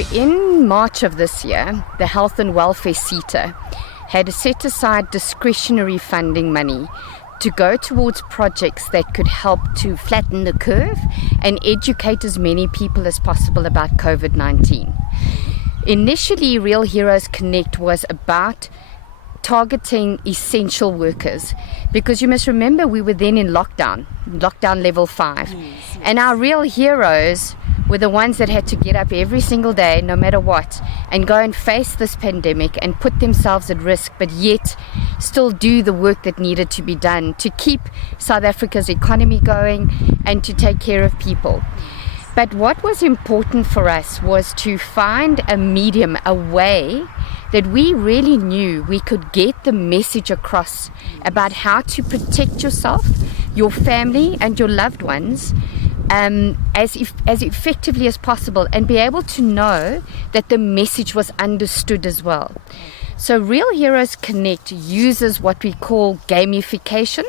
So in March of this year, the Health and Welfare HWSETA had set aside discretionary funding money to go towards projects that could help to flatten the curve and educate as many people as possible about COVID-19. Initially, Real Heroes Connect was about targeting essential workers, because you must remember we were then in lockdown level 5. Yes. And our real heroes were the ones that had to get up every single day, no matter what, and go and face this pandemic and put themselves at risk, but yet still do the work that needed to be done to keep South Africa's economy going and to take care of people. But what was important for us was to find a medium, a way that we really knew we could get the message across about how to protect yourself, your family and your loved ones as effectively as possible, and be able to know that the message was understood as well. So Real Heroes Connect uses what we call gamification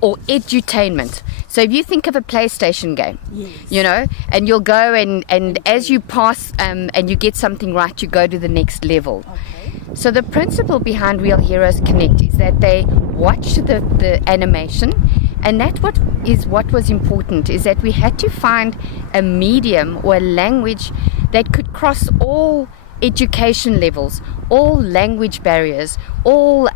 or edutainment. So if you think of a PlayStation game, Yes. you know, and you'll go and as you pass and you get something right, you go to the next level. Okay. So the principle behind Real Heroes Connect is that they watch the animation, and what was important is that we had to find a medium or a language that could cross all education levels, all language barriers, all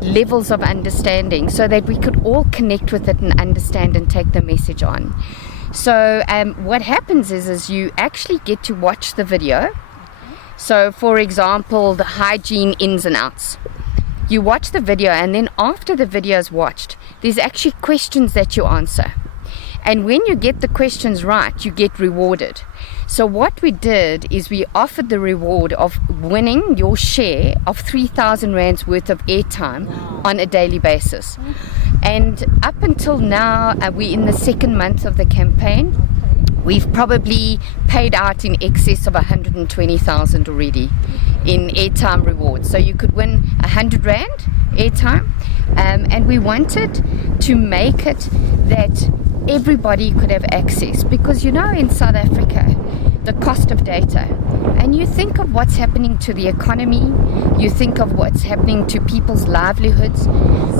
levels of understanding, so that we could all connect with it and understand and take the message on. So what happens is you actually get to watch the video. So for example, the hygiene ins and outs. You watch the video, and then after the video is watched, there's actually questions that you answer. And when you get the questions right, you get rewarded. So what we did is we offered the reward of winning your share of 3,000 rands worth of airtime on a daily basis. And up until now, we're in the second month of the campaign. We've probably paid out in excess of 120,000 already in airtime rewards. So you could win 100 rand airtime, and we wanted to make it that everybody could have access, because in South Africa, the cost of data, and you think of what's happening to the economy, you think of what's happening to people's livelihoods.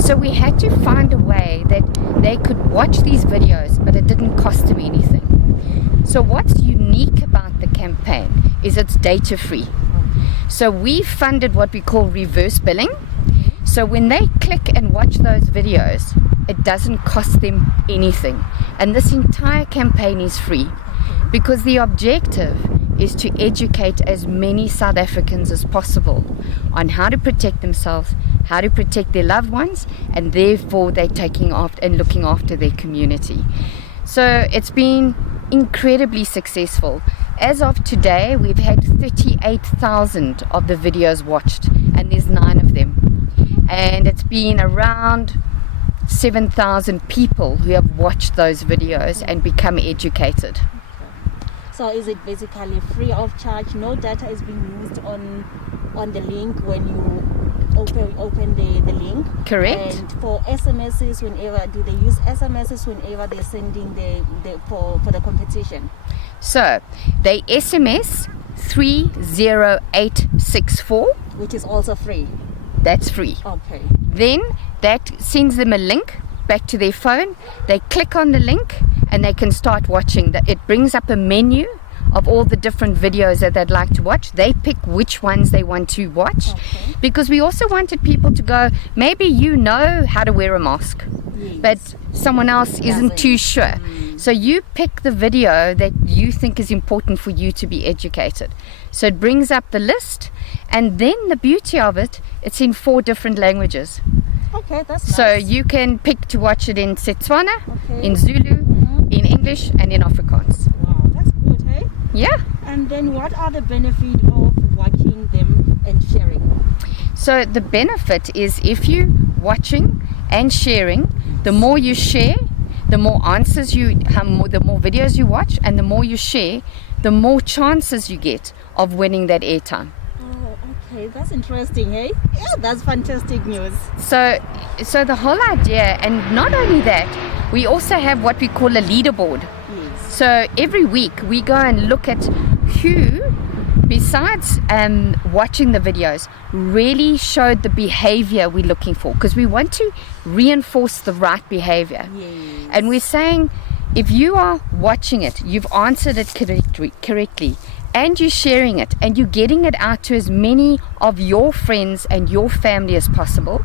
So we had to find a way that they could watch these videos, but it didn't cost them anything. So what's unique about the campaign is it's data free. So we funded what we call reverse billing. So when they click and watch those videos, it doesn't cost them anything. And this entire campaign is free, because the objective is to educate as many South Africans as possible on how to protect themselves, how to protect their loved ones, and therefore they're taking after and looking after their community. So it's been incredibly successful. As of today, we've had 38,000 of the videos watched, and there's 9 of them. And it's been around 7,000 people who have watched those videos and become educated. So is it basically free of charge? No data is being used on the link when you open the link? Correct. And for SMSs, do they use SMSs whenever they're sending for the competition? So they SMS 30864. Which is also free. That's free. Okay. Then that sends them a link back to their phone. They click on the link and they can start watching. It brings up a menu of all the different videos that they'd like to watch. They pick which ones they want to watch. Okay. Because we also wanted people to go, maybe you know how to wear a mask, Yes. but someone else isn't too sure. So you pick the video that you think is important for you to be educated. So it brings up the list, and then the beauty of it, it's in 4 different languages. Okay, that's So nice. you can pick to watch it in Setswana, Okay. in Zulu, in English, and in Afrikaans. Wow, that's good, hey? Yeah. And then what are the benefits of watching them and sharing? So the benefit is, if you watching and sharing, the more you share, the more answers the more videos you watch, and the more you share, the more chances you get of winning that airtime. Oh, okay, that's interesting, hey? Yeah, that's fantastic news. So the whole idea, and not only that, we also have what we call a leaderboard. Yes. So every week we go and look at who, besides watching the videos, really showed the behavior we're looking for, because we want to reinforce the right behavior. Yes. And we're saying, if you are watching it, you've answered it correctly, and you're sharing it, and you're getting it out to as many of your friends and your family as possible,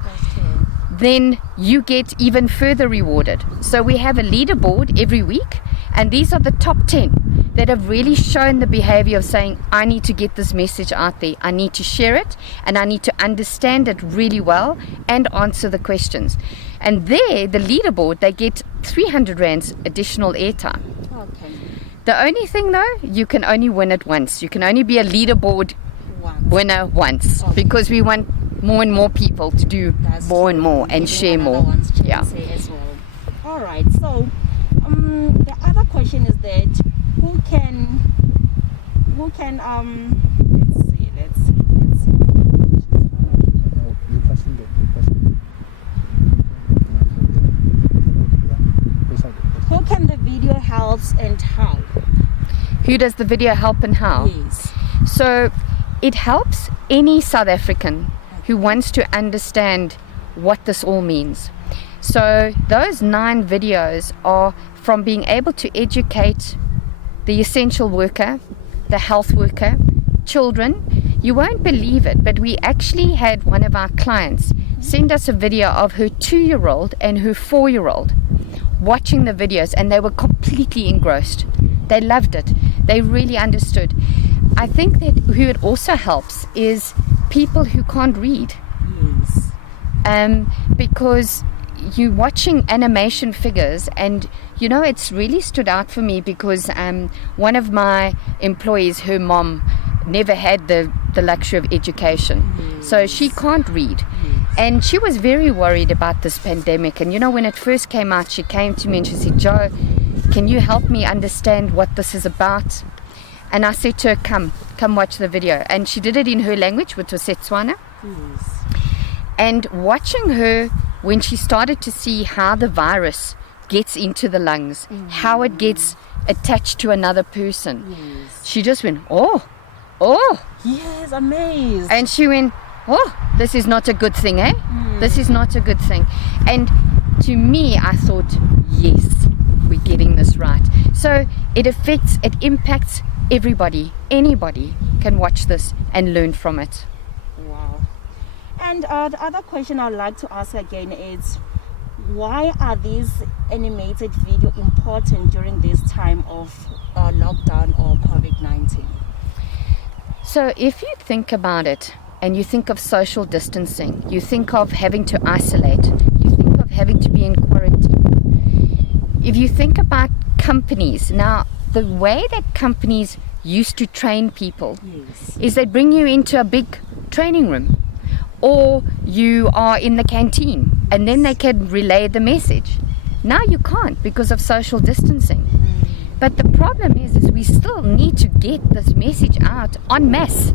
then you get even further rewarded. So we have a leaderboard every week, and these are the top 10 that have really shown the behavior of saying, I need to get this message out there, I need to share it, and I need to understand it really well and answer the questions. And there, the leaderboard, they get 300 rands additional airtime. Okay. The only thing though, you can only win it once. You can only be a leaderboard winner once, because we want more and more people to do more and more and share more. Yeah. As well. All right. So the other question is that who can let's see. Who can the video help and how? Who does the video help and how? Yes. So it helps any South African who wants to understand what this all means. So those 9 videos are from being able to educate the essential worker, the health worker, children. You won't believe it, but we actually had one of our clients send us a video of her 2-year-old and her 4-year-old watching the videos, and they were completely engrossed. They loved it. They really understood. I think that who it also helps is people who can't read. Yes. Because you're watching animation figures, and you know, it's really stood out for me because one of my employees, her mom never had the luxury of education. Yes. So she can't read. Yes. And she was very worried about this pandemic. And you know, when it first came out, she came to me and she said, Joe, can you help me understand what this is about? And I said to her, come watch the video. And she did it in her language, which was Setswana. Yes. And watching her, when she started to see how the virus gets into the lungs, how it gets attached to another person, Yes. she just went, oh. Yes, amazed. And she went, oh, this is not a good thing, eh? This is not a good thing. And to me, I thought, yes, we're getting this right. So it impacts everybody. Anybody can watch this and learn from it. Wow. And the other question I'd like to ask again is, why are these animated video important during this time of lockdown or COVID-19? So if you think about it, and you think of social distancing, you think of having to isolate, you think of having to be in quarantine. If you think about companies, now the way that companies used to train people Yes. is they bring you into a big training room, or you are in the canteen, and then they can relay the message. Now you can't because of social distancing. But the problem is we still need to get this message out en masse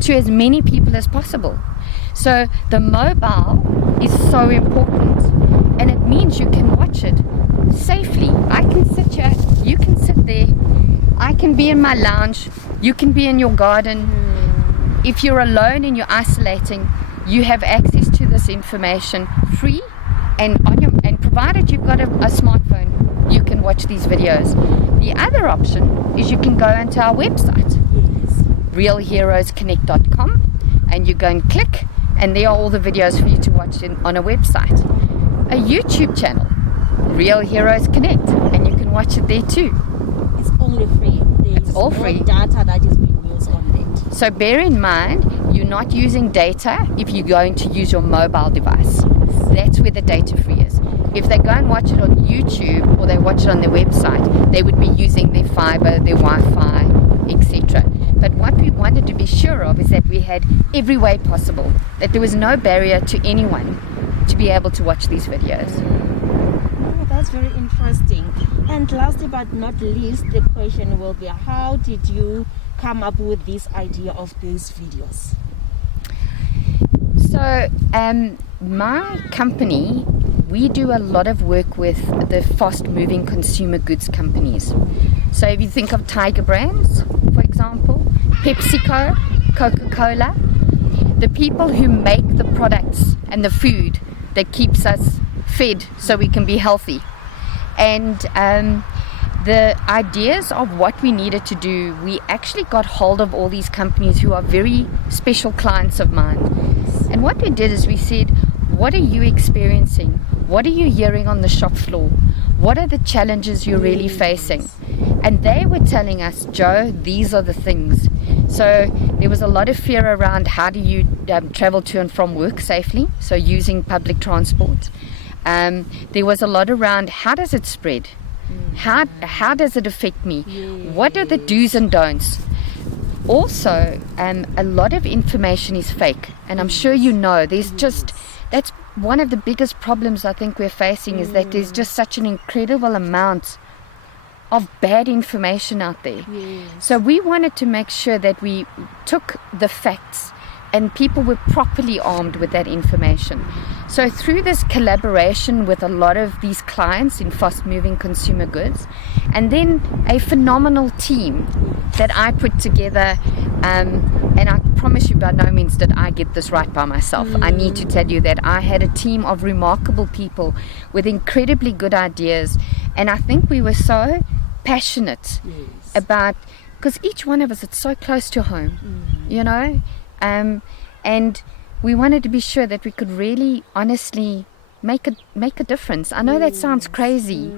to as many people as possible. So the mobile is so important, and it means you can watch it safely. I can sit here, you can sit there, I can be in my lounge, you can be in your garden. If you're alone and you're isolating, you have access to this information free, and provided you've got a smartphone, you can watch these videos. The other option is you can go onto our website, realheroesconnect.com, and you go and click, and there are all the videos for you to watch on a website. A YouTube channel, Real Heroes Connect, and you can watch it there too. It's only free. There's all no free. data that is being used on it. So bear in mind, you're not using data if you're going to use your mobile device. That's where the data free is. If they go and watch it on YouTube or they watch it on their website, they would be using their fiber, their Wi-Fi, etc. But what we wanted to be sure of is that we had every way possible, that there was no barrier to anyone to be able to watch these videos. Oh, that's very interesting. And lastly but not least, the question will be, how did you come up with this idea of these videos? So my company, we do a lot of work with the fast moving consumer goods companies. So if you think of Tiger Brands, for example, PepsiCo, Coca-Cola, the people who make the products and the food that keeps us fed so we can be healthy. And the ideas of what we needed to do, we actually got hold of all these companies who are very special clients of mine. And what we did is we said, what are you experiencing? What are you hearing on the shop floor? What are the challenges you're really facing? And they were telling us, Joe, these are the things. So there was a lot of fear around how do you travel to and from work safely, so using public transport. There was a lot around how does it spread? How does it affect me? What are the do's and don'ts? Also, a lot of information is fake, and I'm sure you know that's one of the biggest problems I think we're facing, is that there's just such an incredible amount of bad information out there. So we wanted to make sure that we took the facts and people were properly armed with that information. So through this collaboration with a lot of these clients in fast-moving consumer goods, and then a phenomenal team that I put together, and I promise you by no means did I get this right by myself. I need to tell you that I had a team of remarkable people with incredibly good ideas, and I think we were so passionate about, because each one of us, it's so close to home, you know, and we wanted to be sure that we could really honestly make a difference. I know that sounds crazy,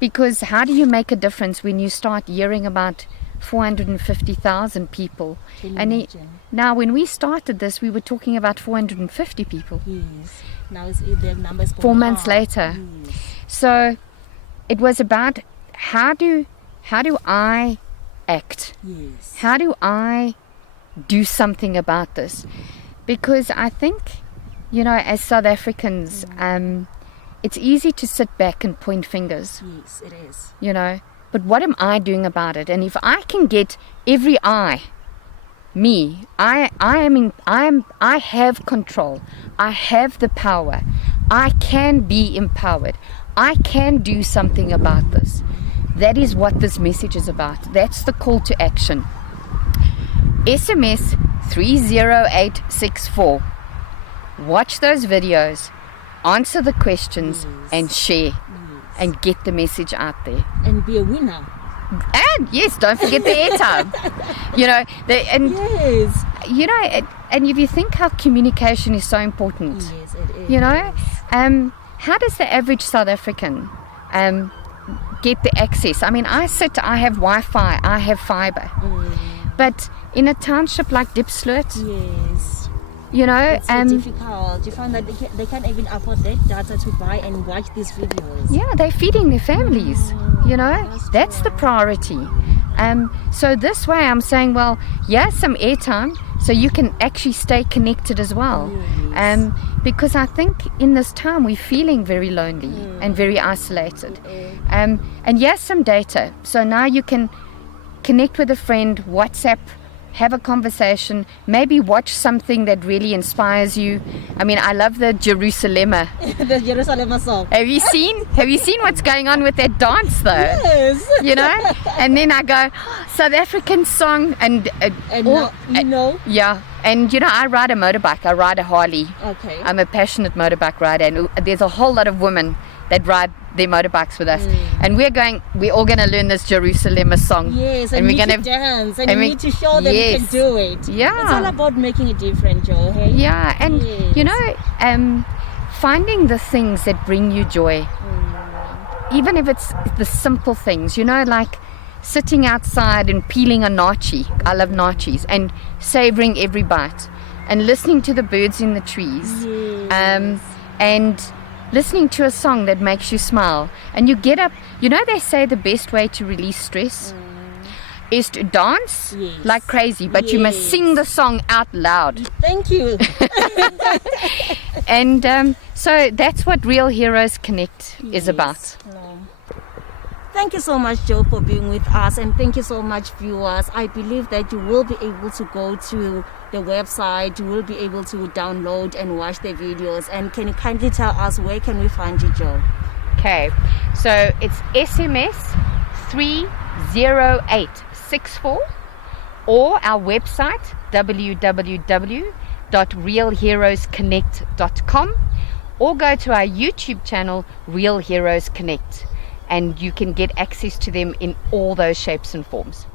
because how do you make a difference when you start hearing about 450,000 people? And now when we started this, we were talking about 450 people. Now the numbers 4 months later. So it was about how do I act? How do I do something about this? Because I think, you know, as South Africans, it's easy to sit back and point fingers. Yes, it is. You know, but what am I doing about it? And if I can get every eye, me, I have control. I have the power. I can be empowered. I can do something about this. That is what this message is about. That's the call to action. SMS 30864. Watch those videos, answer the questions, and share, and get the message out there. And be a winner. And yes, don't forget the airtime. You know, you know, and if you think how communication is so important, it is. You know, how does the average South African get the access? I mean, I have Wi-Fi, I have fiber, but in a township like Diepsloot, you know, it's so difficult. You find that they can't even afford that data to buy and watch these videos. Yeah, they're feeding their families. You know, that's the priority. So this way I'm saying, well, here's some airtime so you can actually stay connected as well. Because I think in this time we're feeling very lonely and very isolated. And here's some data. So now you can connect with a friend, WhatsApp, have a conversation, maybe watch something that really inspires you. I mean, I love the Jerusalema. The Jerusalema song. Have you seen what's going on with that dance though? Yes. You know? And then I go, South African song, and now, you know? Yeah. And you know, I ride a motorbike, I ride a Harley. Okay. I'm a passionate motorbike rider, and there's a whole lot of women that ride their motorbikes with us, and we're all going to learn this Jerusalem song. Yes, and we're going to dance, and we need to show them we can do it. Yeah, it's all about making a difference, Joe. Hey? Yeah, and you know, finding the things that bring you joy, even if it's the simple things. You know, like sitting outside and peeling a nachi. I love nachis, and savoring every bite, and listening to the birds in the trees, and listening to a song that makes you smile, and you get up. You know, they say the best way to release stress is to dance like crazy, but you must sing the song out loud. Thank you. And so that's what Real Heroes Connect is about. Thank you so much, Joe, for being with us, and thank you so much, viewers. I believe that you will be able to go to the website, you will be able to download and watch the videos. And can you kindly tell us where can we find you, Joe? Okay, so it's SMS 30864. 664, or our website www.realheroesconnect.com, or go to our YouTube channel Real Heroes Connect, and you can get access to them in all those shapes and forms.